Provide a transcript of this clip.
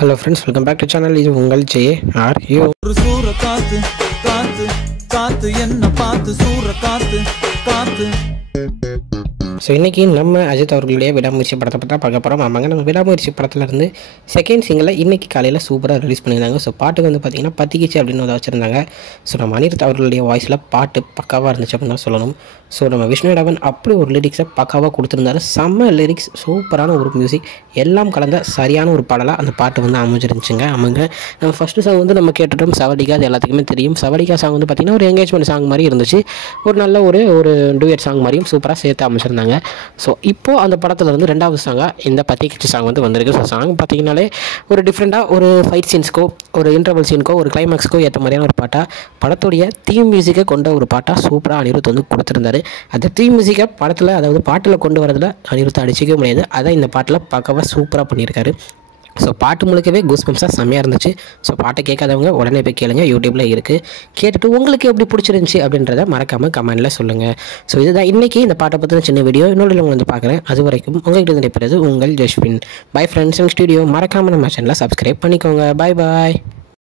Hello friends, welcome back to channel. This is Ungal JRU. ஒரு சூற காத்து காத்து காத்து என்ன பார்த்து சூற காத்து காத்து. ஸோ இன்றைக்கி நம்ம அஜித் அவர்களுடைய விடாமுயற்சி படத்தை பற்றி தான் பார்க்க போகிறோம். ஆமாங்க, நம்ம விடாமுயற்சி படத்துலேருந்து செகண்ட் சிங்கில் இன்றைக்கி காலையில் சூப்பராக ரிலீஸ் பண்ணியிருந்தாங்க. ஸோ பாட்டுக்கு வந்து பார்த்திங்கன்னா பத்திக்கிச்சு அப்படின்னு வந்து வச்சுருந்தாங்க. ஸோ நம்ம அனிருத் அவர்களுடைய வாய்ஸில் பாட்டு பக்காவாக இருந்துச்சு அப்படின்னு தான் சொல்லணும். ஸோ நம்ம விஷ்ணுவிடாவன் அப்படி ஒரு லிரிக்ஸை பக்காவாக கொடுத்துருந்தாரு. செம்ம லிரிக்ஸ், சூப்பரான ஒரு மியூசிக், எல்லாம் கலந்த சரியான ஒரு பாடலாக அந்த பாட்டு வந்து அமைஞ்சிருந்துச்சுங்க. ஆமாங்க, நம்ம ஃபஸ்ட்டு சாங் வந்து நம்ம கேட்டுட்டோம் சவடிகா, அது எல்லாத்துக்குமே தெரியும். சவடிகா சாங் வந்து பார்த்திங்கன்னா ஒரு என்கேஜ்மெண்ட் சாங் மாதிரி இருந்துச்சு. ஒரு நல்ல ஒரு டூயட் சாங் மாதிரியும் சூப்பராக சேர்த்து அமைச்சிருந்தாங்க. ஸோ இப்போது அந்த படத்தில் இருந்து ரெண்டாவது சாங்காக இந்த பத்திக்கிச்சு சாங் வந்து வந்திருக்கு. ஸோ சாங் பார்த்திங்கனாலே ஒரு டிஃப்ரெண்ட்டாக ஒரு ஃபைட் சீன்ஸ்க்கோ ஒரு இன்டர்வல் சீனுக்கோ ஒரு கிளைமேக்ஸ்க்கோ ஏற்ற மாதிரியான ஒரு பாட்டாக படத்துடைய தீம் மியூசிக்கை கொண்ட ஒரு பாட்டாக சூப்பராக அனிருத் வந்து கொடுத்துருந்தாரு. அந்த தீம் மியூசிக்கை படத்தில் அதாவது பாட்டில் கொண்டு வரதில் அனிருத் அடிச்சிக்க முடியாது. அதை இந்த பாட்டில் பக்காவாக சூப்பராக பண்ணியிருக்காரு. ஸோ பாட்டு முழுக்கவே கூஸ்பம்ஸாக செம்மையாக இருந்துச்சு. ஸோ பாட்டை கேட்காதவங்க உடனே போய் கேளுங்க, யூடியூப்பில் இருக்குது. கேட்டுட்டு உங்களுக்கு எப்படி பிடிச்சிருந்துச்சி அப்படின்றத மறக்காமல் கமெண்ட்டில் சொல்லுங்கள். ஸோ இதுதான் இன்றைக்கி இந்த பாட்டை பற்றின சின்ன வீடியோ. இன்னொரு வந்து பார்க்குறேன். அது வரைக்கும் உங்கள்கிட்ட நினைப்பது உங்கள் Jaswin. Bye friends. Next video மறக்காமல் நம்ம சேனலை சப்ஸ்கிரைப் பண்ணிக்கோங்க. பாய் பாய்.